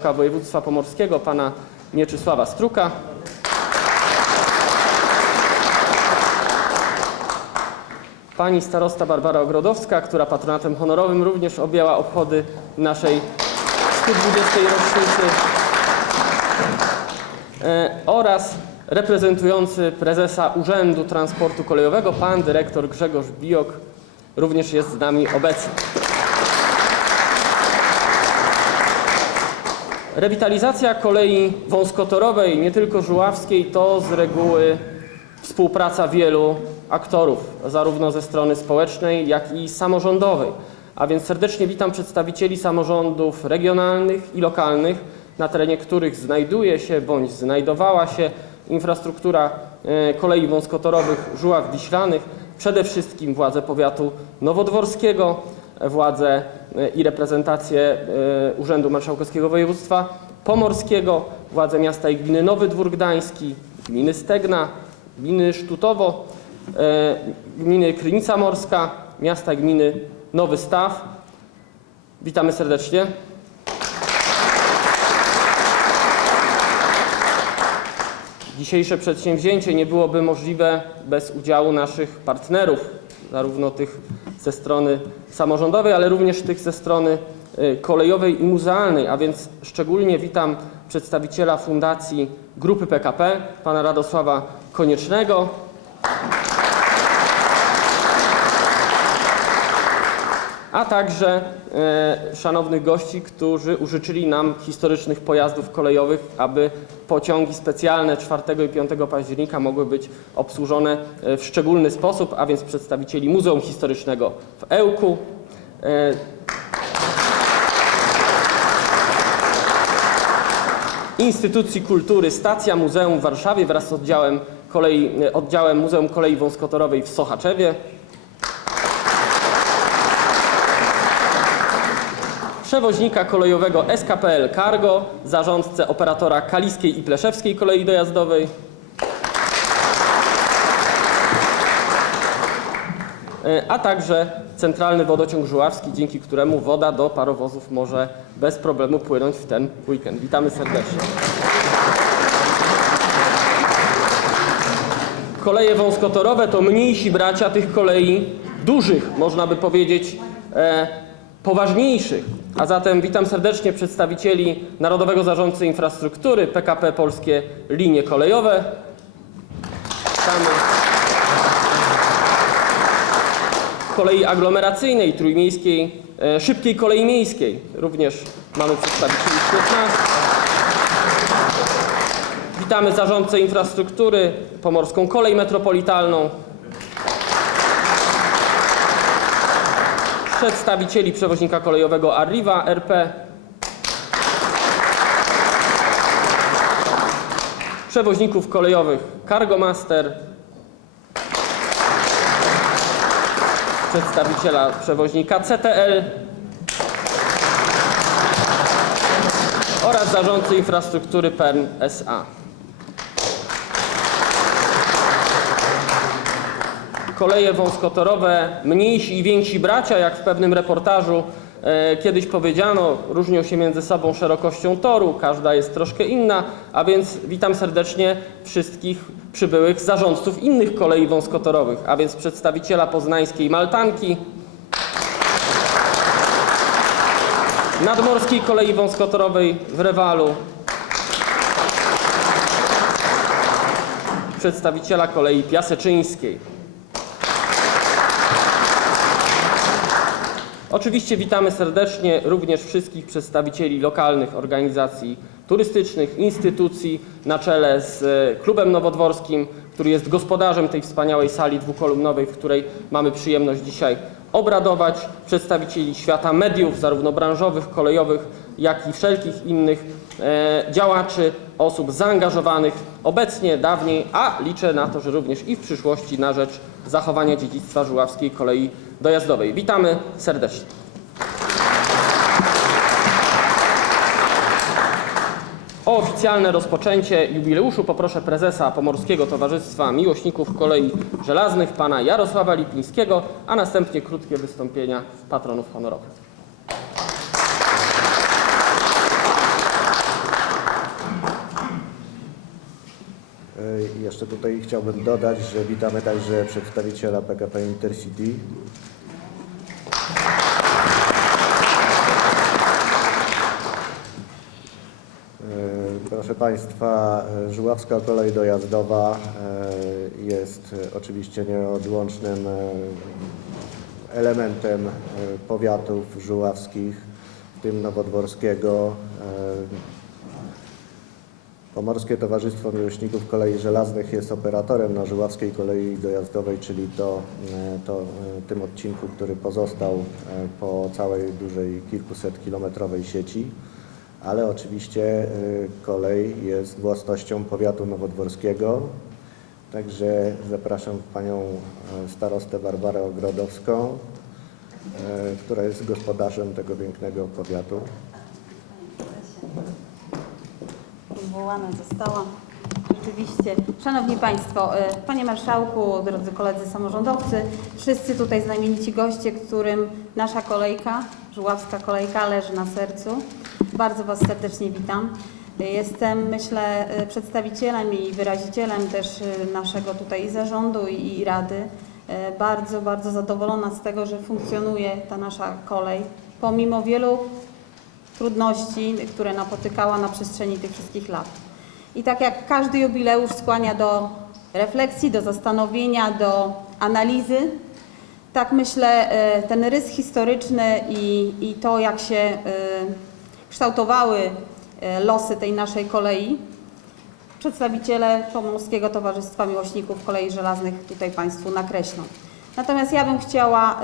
województwa pomorskiego pana Mieczysława Struka. Pani starosta Barbara Ogrodowska, która patronatem honorowym również objęła obchody naszej 120. rocznicy e, oraz reprezentujący prezesa Urzędu Transportu Kolejowego, pan dyrektor Grzegorz Bijok, również jest z nami obecny. Rewitalizacja kolei wąskotorowej, nie tylko żuławskiej, to z reguły współpraca wielu aktorów, zarówno ze strony społecznej, jak i samorządowej. A więc serdecznie witam przedstawicieli samorządów regionalnych i lokalnych, na terenie których znajduje się bądź znajdowała się infrastruktura e, kolei wąskotorowych Żuław Wiślanych, przede wszystkim władze powiatu nowodworskiego, władze e, i reprezentację e, Urzędu Marszałkowskiego Województwa Pomorskiego, władze miasta i gminy Nowy Dwór Gdański, gminy Stegna, gminy Sztutowo, e, gminy Krynica Morska, miasta i gminy Nowy Staw. Witamy serdecznie. Dzisiejsze przedsięwzięcie nie byłoby możliwe bez udziału naszych partnerów, zarówno tych ze strony samorządowej, ale również tych ze strony y, kolejowej i muzealnej, a więc szczególnie witam przedstawiciela Fundacji Grupy PKP, pana Radosława Koniecznego. A także e, szanownych gości, którzy użyczyli nam historycznych pojazdów kolejowych, aby pociągi specjalne 4 i 5 października mogły być obsłużone e, w szczególny sposób, a więc przedstawicieli Muzeum Historycznego w Ełku. E, Instytucji Kultury Stacja Muzeum w Warszawie wraz z oddziałem, kolei, oddziałem Muzeum Kolei Wąskotorowej w Sochaczewie. Przewoźnika kolejowego SKPL Cargo, zarządcę operatora Kaliskiej i Pleszewskiej Kolei Dojazdowej, e, a także Centralny Wodociąg Żuławski, dzięki któremu woda do parowozów może bez problemu płynąć w ten weekend. Witamy serdecznie. Koleje wąskotorowe to mniejsi bracia tych kolei dużych, można by powiedzieć, e, poważniejszych. A zatem witam serdecznie przedstawicieli Narodowego Zarządcy Infrastruktury PKP Polskie Linie Kolejowe. Witamy. Kolei aglomeracyjnej, trójmiejskiej, e, szybkiej kolei miejskiej. Również mamy przedstawicieli 15. Witamy zarządcę infrastruktury, Pomorską Kolej Metropolitalną, przedstawicieli przewoźnika kolejowego Arriva RP, przewoźników kolejowych Cargo Master, przedstawiciela przewoźnika CTL oraz zarządcy infrastruktury PERN SA. Koleje wąskotorowe, mniejsi i więksi bracia, jak w pewnym reportażu e, kiedyś powiedziano, różnią się między sobą szerokością toru, każda jest troszkę inna, a więc witam serdecznie wszystkich przybyłych zarządców innych kolei wąskotorowych, a więc przedstawiciela poznańskiej Maltanki, nadmorskiej kolei wąskotorowej w Rewalu, przedstawiciela kolei piaseczyńskiej. Oczywiście witamy serdecznie również wszystkich przedstawicieli lokalnych organizacji turystycznych, instytucji na czele z e, Klubem Nowodworskim, który jest gospodarzem tej wspaniałej sali dwukolumnowej, w której mamy przyjemność dzisiaj obradować, przedstawicieli świata mediów, zarówno branżowych, kolejowych, jak i wszelkich innych e, działaczy, osób zaangażowanych obecnie, dawniej, a liczę na to, że również i w przyszłości na rzecz zachowania dziedzictwa żuławskiej kolei dojazdowej. Witamy serdecznie. O oficjalne rozpoczęcie jubileuszu poproszę prezesa Pomorskiego Towarzystwa Miłośników Kolei Żelaznych, pana Jarosława Lipińskiego, a następnie krótkie wystąpienia patronów honorowych. Jeszcze tutaj chciałbym dodać, że witamy także przedstawiciela PKP Intercity. E, Proszę Państwa, Żuławska Kolej Dojazdowa e, jest oczywiście nieodłącznym e, elementem powiatów żuławskich, w tym nowodworskiego. Pomorskie Towarzystwo Miłośników Kolei Żelaznych jest operatorem na Żuławskiej Kolei Dojazdowej, czyli to, e, to e, tym odcinku, który pozostał e, po całej dużej kilkuset kilometrowej sieci. Ale oczywiście kolej jest własnością powiatu nowodworskiego. Także zapraszam panią starostę Barbarę Ogrodowską, która jest gospodarzem tego pięknego powiatu. Wywołana została. Rzeczywiście. Szanowni Państwo, e, Panie Marszałku, drodzy koledzy samorządowcy, wszyscy tutaj znamienici goście, którym nasza kolejka, Żuławska kolejka leży na sercu. Bardzo Was serdecznie witam. Jestem, myślę, e, przedstawicielem i wyrazicielem też e, naszego tutaj zarządu i rady. Bardzo, bardzo zadowolona z tego, że funkcjonuje ta nasza kolej, pomimo wielu trudności, które napotykała na przestrzeni tych wszystkich lat. I tak jak każdy jubileusz skłania do refleksji, do zastanowienia, do analizy, tak myślę, e, ten rys historyczny i, i to, jak się e, kształtowały e, losy tej naszej kolei, przedstawiciele Pomorskiego Towarzystwa Miłośników Kolei Żelaznych tutaj Państwu nakreślą. Natomiast ja bym chciała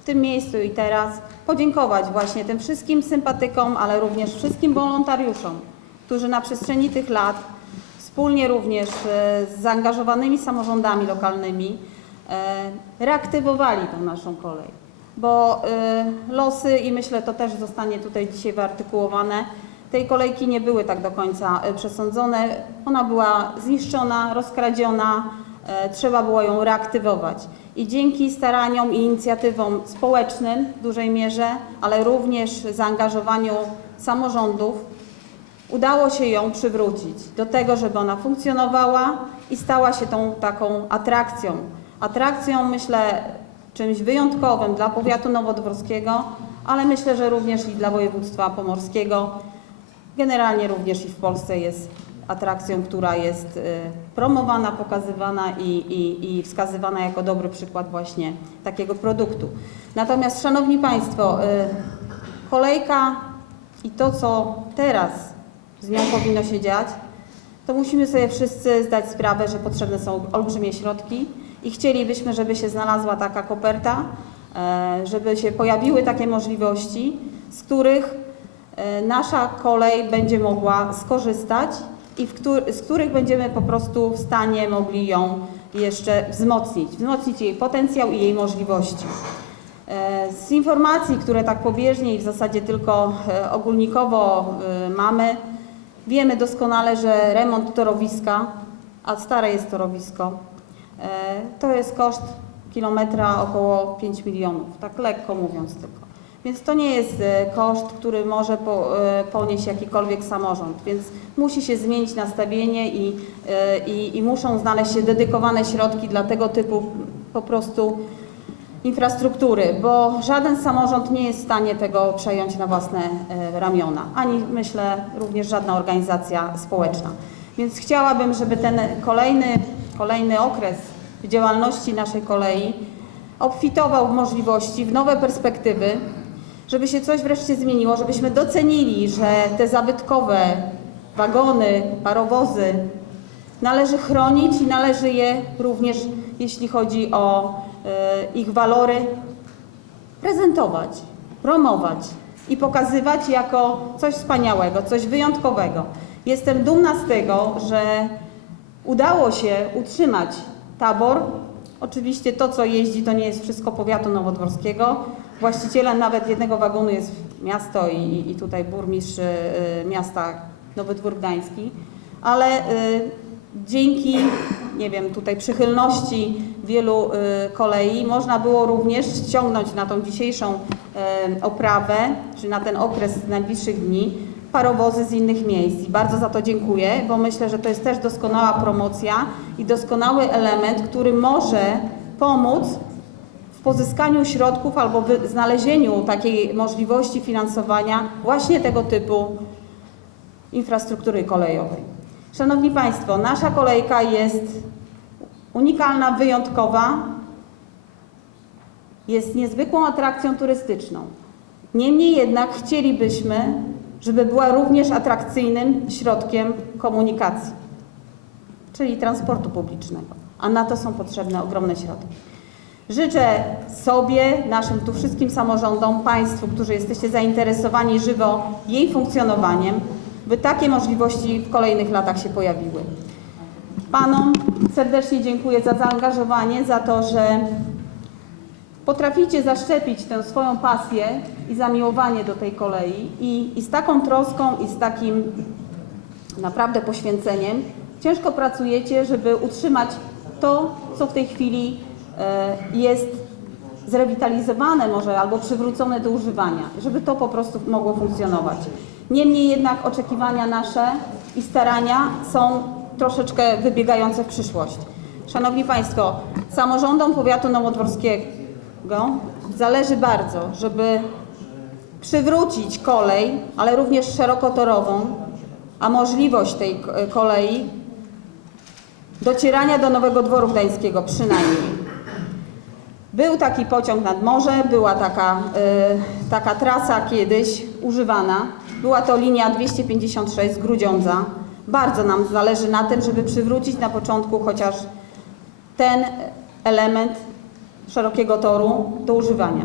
w tym miejscu i teraz podziękować właśnie tym wszystkim sympatykom, ale również wszystkim wolontariuszom, którzy na przestrzeni tych lat wspólnie również e, z zaangażowanymi samorządami lokalnymi e, reaktywowali tą naszą kolej. Bo e, losy, i myślę to też zostanie tutaj dzisiaj wyartykułowane, tej kolejki nie były tak do końca przesądzone. Ona była zniszczona, rozkradziona, trzeba było ją reaktywować. I dzięki staraniom i inicjatywom społecznym w dużej mierze, ale również zaangażowaniu samorządów, udało się ją przywrócić do tego, żeby ona funkcjonowała i stała się tą taką atrakcją. Atrakcją, myślę, czymś wyjątkowym dla powiatu nowodworskiego, ale myślę, że również i dla województwa pomorskiego. Generalnie również i w Polsce jest atrakcją, która jest y, promowana, pokazywana i, i, i wskazywana jako dobry przykład właśnie takiego produktu. Natomiast, Szanowni Państwo, y, kolejka i to, co teraz z nią powinno się dziać, to musimy sobie wszyscy zdać sprawę, że potrzebne są olbrzymie środki i chcielibyśmy, żeby się znalazła taka koperta, e, żeby się pojawiły takie możliwości, z których nasza kolej będzie mogła skorzystać i któr- z których będziemy po prostu w stanie mogli ją jeszcze wzmocnić, wzmocnić jej potencjał i jej możliwości. E, Z informacji, które tak pobieżnie i w zasadzie tylko e, ogólnikowo e, mamy, wiemy doskonale, że remont torowiska, a stare jest torowisko, to jest koszt kilometra około 5 milionów, tak lekko mówiąc tylko. Więc to nie jest e, koszt, który może e, ponieść jakikolwiek samorząd, więc musi się zmienić nastawienie i, e, i, i muszą znaleźć się dedykowane środki dla tego typu po prostu infrastruktury, bo żaden samorząd nie jest w stanie tego przejąć na własne ramiona, ani myślę również żadna organizacja społeczna. Więc chciałabym, żeby ten kolejny, kolejny okres w działalności naszej kolei obfitował w możliwości, w nowe perspektywy, żeby się coś wreszcie zmieniło, żebyśmy docenili, że te zabytkowe wagony, parowozy należy chronić i należy je również, jeśli chodzi o e, ich walory, prezentować, promować i pokazywać jako coś wspaniałego, coś wyjątkowego. Jestem dumna z tego, że udało się utrzymać tabor. Oczywiście to, co jeździ, to nie jest wszystko powiatu nowodworskiego. Właścicielem nawet jednego wagonu jest miasto i, i tutaj burmistrz y, miasta Nowy Dwór Gdański, ale y, dzięki, nie wiem, tutaj przychylności wielu y, kolei można było również ściągnąć na tą dzisiejszą oprawę, czy na ten okres najbliższych dni parowozy z innych miejsc. I bardzo za to dziękuję, bo myślę, że to jest też doskonała promocja i doskonały element, który może pomóc w pozyskaniu środków albo znalezieniu takiej możliwości finansowania właśnie tego typu infrastruktury kolejowej. Szanowni Państwo, nasza kolejka jest unikalna, wyjątkowa, jest niezwykłą atrakcją turystyczną. Niemniej jednak chcielibyśmy, żeby była również atrakcyjnym środkiem komunikacji, czyli transportu publicznego, a na to są potrzebne ogromne środki. Życzę sobie, naszym tu wszystkim samorządom, Państwu, którzy jesteście zainteresowani żywo jej funkcjonowaniem, by takie możliwości w kolejnych latach się pojawiły. Panom serdecznie dziękuję za zaangażowanie, za to, że potraficie zaszczepić tę swoją pasję i zamiłowanie do tej kolei i, i z taką troską i z takim naprawdę poświęceniem ciężko pracujecie, żeby utrzymać to, co w tej chwili jest zrewitalizowane może albo przywrócone do używania, żeby to po prostu mogło funkcjonować. Niemniej jednak oczekiwania nasze i starania są troszeczkę wybiegające w przyszłość. Szanowni Państwo, samorządom powiatu nowodworskiego zależy bardzo, żeby przywrócić kolej, ale również szerokotorową, a możliwość tej kolei docierania do Nowego Dworu Gdańskiego przynajmniej. Był taki pociąg nad morze, była taka, y, taka trasa kiedyś używana. Była to linia 256 z Grudziądza. Bardzo nam zależy na tym, żeby przywrócić na początku chociaż ten element szerokiego toru do używania.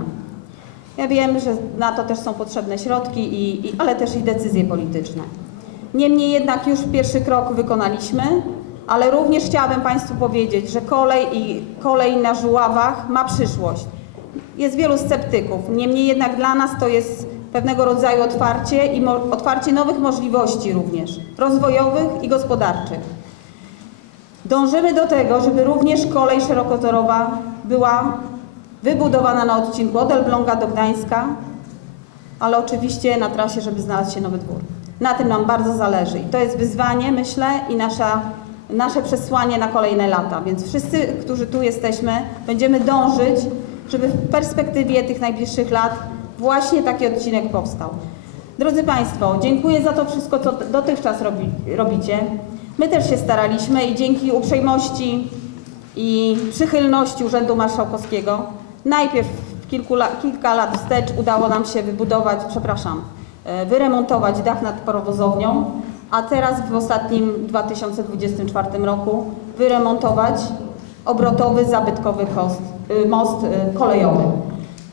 Ja wiem, że na to też są potrzebne środki, i, i, ale też i decyzje polityczne. Niemniej jednak już pierwszy krok wykonaliśmy, ale również chciałabym Państwu powiedzieć, że kolej i kolej na Żuławach ma przyszłość. Jest wielu sceptyków, niemniej jednak dla nas to jest pewnego rodzaju otwarcie i otwarcie nowych możliwości również rozwojowych i gospodarczych. Dążymy do tego, żeby również kolej szerokotorowa była wybudowana na odcinku od Elbląga do Gdańska, ale oczywiście na trasie, żeby znalazł się nowy dwór. Na tym nam bardzo zależy i to jest wyzwanie, myślę, i nasza, nasze przesłanie na kolejne lata. Więc wszyscy, którzy tu jesteśmy, będziemy dążyć, żeby w perspektywie tych najbliższych lat właśnie taki odcinek powstał. Drodzy Państwo, dziękuję za to wszystko, co dotychczas robi, robicie. My też się staraliśmy i dzięki uprzejmości i przychylności Urzędu Marszałkowskiego najpierw la, kilka lat wstecz udało nam się wybudować, przepraszam, e, wyremontować dach nad parowozownią, a teraz w ostatnim 2024 roku wyremontować obrotowy, zabytkowy host, y, most y, kolejowy.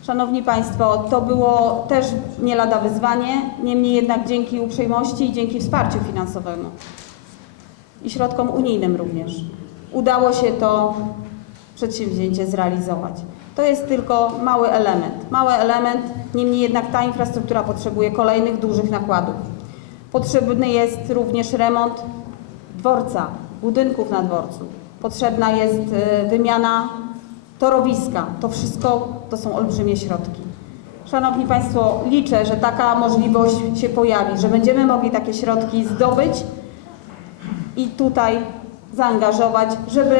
Szanowni Państwo, to było też nie lada wyzwanie, niemniej jednak dzięki uprzejmości i dzięki wsparciu finansowemu i środkom unijnym również udało się to przedsięwzięcie zrealizować. To jest tylko mały element. Mały element, niemniej jednak ta infrastruktura potrzebuje kolejnych dużych nakładów. Potrzebny jest również remont dworca, budynków na dworcu. Potrzebna jest y, wymiana torowiska. To wszystko to są olbrzymie środki. Szanowni Państwo, liczę, że taka możliwość się pojawi, że będziemy mogli takie środki zdobyć i tutaj zaangażować, żeby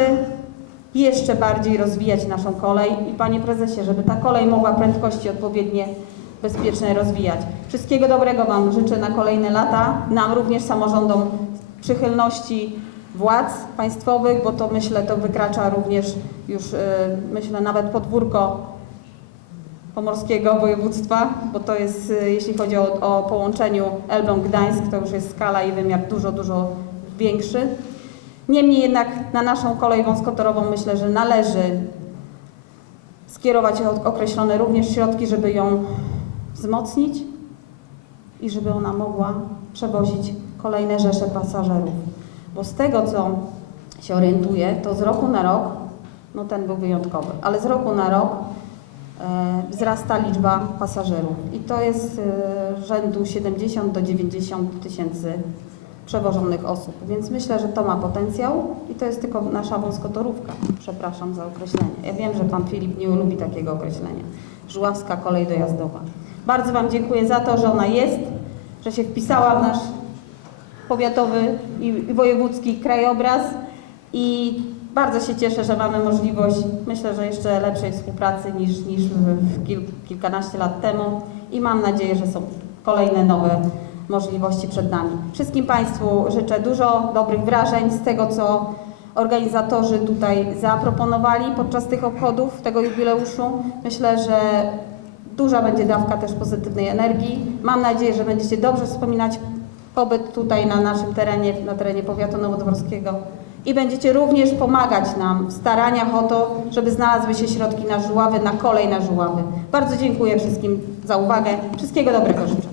jeszcze bardziej rozwijać naszą kolej i Panie Prezesie, żeby ta kolej mogła prędkości odpowiednie, bezpieczne rozwijać. Wszystkiego dobrego Wam życzę na kolejne lata, nam również samorządom przychylności władz państwowych, bo to myślę, to wykracza również już, y, myślę, nawet podwórko pomorskiego województwa, bo to jest, y, jeśli chodzi o, o połączeniu Elbląg-Gdańsk, to już jest skala i wymiar dużo, dużo większy. Niemniej jednak na naszą kolej wąskotorową myślę, że należy skierować określone również środki, żeby ją wzmocnić i żeby ona mogła przewozić kolejne rzesze pasażerów. Bo z tego, co się orientuję, to z roku na rok, no ten był wyjątkowy, ale z roku na rok e, wzrasta liczba pasażerów i to jest e, rzędu 70 do 90 tysięcy przewożonych osób. Więc myślę, że to ma potencjał i to jest tylko nasza wąskotorówka. Przepraszam za określenie. Ja wiem, że pan Filip nie lubi takiego określenia. Żuławska kolej dojazdowa. Bardzo Wam dziękuję za to, że ona jest, że się wpisała w nasz powiatowy i wojewódzki krajobraz i bardzo się cieszę, że mamy możliwość, myślę, że jeszcze lepszej współpracy niż, niż kil, kilkanaście lat temu i mam nadzieję, że są kolejne nowe możliwości przed nami. Wszystkim Państwu życzę dużo dobrych wrażeń z tego, co organizatorzy tutaj zaproponowali podczas tych obchodów, tego jubileuszu. Myślę, że duża będzie dawka też pozytywnej energii. Mam nadzieję, że będziecie dobrze wspominać pobyt tutaj na naszym terenie, na terenie powiatu nowodworskiego i będziecie również pomagać nam w staraniach o to, żeby znalazły się środki na żuławy, na kolej na żuławy. Bardzo dziękuję wszystkim za uwagę. Wszystkiego dobrego życzę.